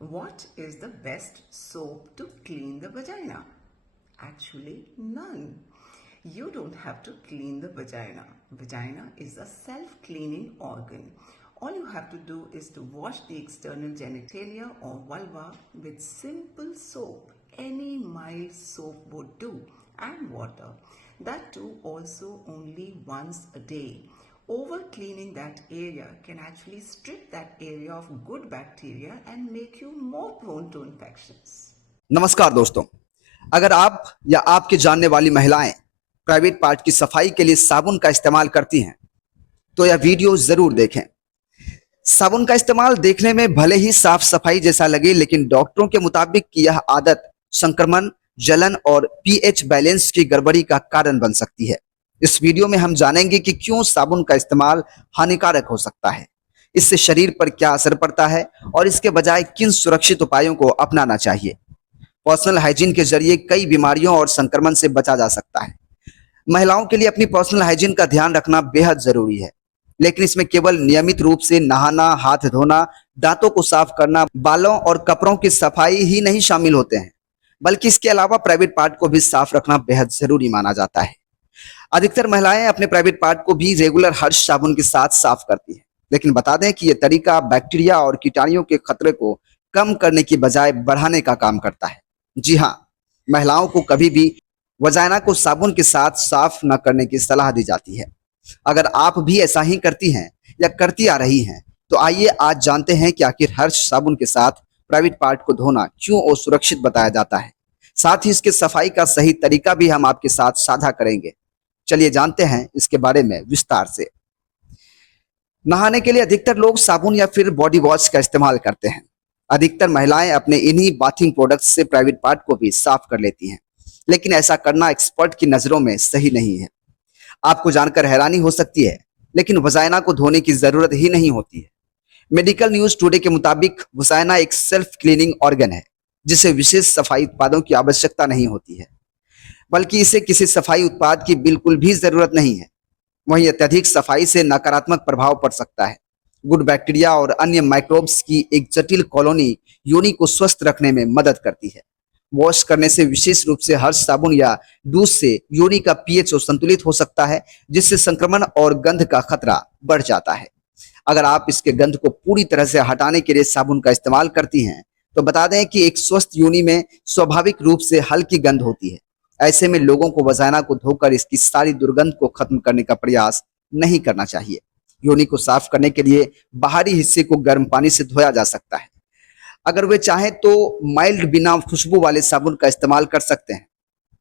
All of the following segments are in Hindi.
What is the best soap to clean the vagina? Actually, none. You don't have to clean the vagina. Vagina is a self-cleaning organ. All you have to do is to wash the external genitalia or vulva with simple soap. Any mild soap would do, and water. That too also only once a day. Over cleaning that area can actually strip that area of good bacteria and make you more prone to infections. नमस्कार दोस्तों, अगर आप या आपके जानने वाली महिलाएं प्राइवेट पार्ट की सफाई के लिए साबुन का इस्तेमाल करती हैं तो यह वीडियो जरूर देखें। साबुन का इस्तेमाल देखने में भले ही साफ सफाई जैसा लगे, लेकिन डॉक्टरों के मुताबिक यह आदत संक्रमण, जलन और पीएच बैलेंस की गड़बड़ी का कारण बन सकती है। इस वीडियो में हम जानेंगे कि क्यों साबुन का इस्तेमाल हानिकारक हो सकता है, इससे शरीर पर क्या असर पड़ता है और इसके बजाय किन सुरक्षित उपायों को अपनाना चाहिए। पर्सनल हाइजीन के जरिए कई बीमारियों और संक्रमण से बचा जा सकता है। महिलाओं के लिए अपनी पर्सनल हाइजीन का ध्यान रखना बेहद जरूरी है, लेकिन इसमें केवल नियमित रूप से नहाना, हाथ धोना, दांतों को साफ करना, बालों और कपड़ों की सफाई ही नहीं शामिल होते हैं, बल्कि इसके अलावा प्राइवेट पार्ट को भी साफ रखना बेहद जरूरी माना जाता है। अधिकतर महिलाएं अपने प्राइवेट पार्ट को भी रेगुलर हर्ष साबुन के साथ साफ करती हैं, लेकिन बता दें कि यह तरीका बैक्टीरिया और कीटाणुओं के खतरे को कम करने की बजाय बढ़ाने का काम करता है। जी हाँ, महिलाओं को कभी भी वजाइना को साबुन के साथ साफ न करने की सलाह दी जाती है। अगर आप भी ऐसा ही करती हैं या करती आ रही हैं, तो आइए आज जानते हैं कि आखिर हर्ष साबुन के साथ प्राइवेट पार्ट को धोना क्यों और सुरक्षित बताया जाता है। साथ ही इसके सफाई का सही तरीका भी हम आपके साथ साझा करेंगे। चलिए जानते हैं इसके बारे में विस्तार से। नहाने के लिए अधिकतर लोग साबुन या फिर बॉडी वॉश का इस्तेमाल करते हैं। अधिकतर महिलाएं अपने इन्हीं बाथिंग प्रोडक्ट्स से प्राइवेट पार्ट को भी साफ कर लेती हैं, लेकिन ऐसा करना एक्सपर्ट की नजरों में सही नहीं है। आपको जानकर हैरानी हो सकती है, लेकिन वजाइना को धोने की जरूरत ही नहीं होती है। मेडिकल न्यूज टुडे के मुताबिक वजाइना एक सेल्फ क्लीनिंग ऑर्गन है, जिसे विशेष सफाई उत्पादों की आवश्यकता नहीं होती है, बल्कि इसे किसी सफाई उत्पाद की बिल्कुल भी जरूरत नहीं है। वहीं अत्यधिक सफाई से नकारात्मक प्रभाव पड़ सकता है। गुड बैक्टीरिया और अन्य माइक्रोब्स की एक जटिल कॉलोनी योनि को स्वस्थ रखने में मदद करती है। वॉश करने से, विशेष रूप से हर्ष साबुन या दूध से, योनि का पीएच संतुलित हो सकता है, जिससे संक्रमण और गंध का खतरा बढ़ जाता है। अगर आप इसके गंध को पूरी तरह से हटाने के लिए साबुन का इस्तेमाल करती हैं, तो बता दें कि एक स्वस्थ योनि में स्वाभाविक रूप से हल्की गंध होती है। ऐसे में लोगों को वजाइना को धोकर इसकी सारी दुर्गंध को खत्म करने का प्रयास नहीं करना चाहिए। योनि को साफ करने के लिए बाहरी हिस्से को गर्म पानी से धोया जा सकता है। अगर वे चाहें तो माइल्ड बिना खुशबू वाले साबुन का इस्तेमाल कर सकते हैं,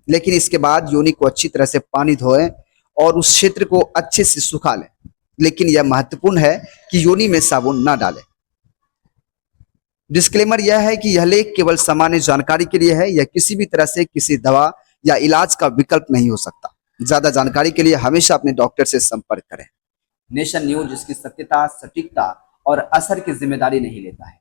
लेकिन इसके बाद योनि को अच्छी तरह से पानी धोएं और उस क्षेत्र को अच्छे से सुखा लें। लेकिन यह महत्वपूर्ण है कि योनि में साबुन ना डालें। डिस्क्लेमर यह है कि यह लेख केवल सामान्य जानकारी के लिए है, यह किसी भी तरह से किसी दवा या इलाज का विकल्प नहीं हो सकता। ज्यादा जानकारी के लिए हमेशा अपने डॉक्टर से संपर्क करें। नेशन न्यूज इसकी सत्यता, सटीकता और असर की जिम्मेदारी नहीं लेता है।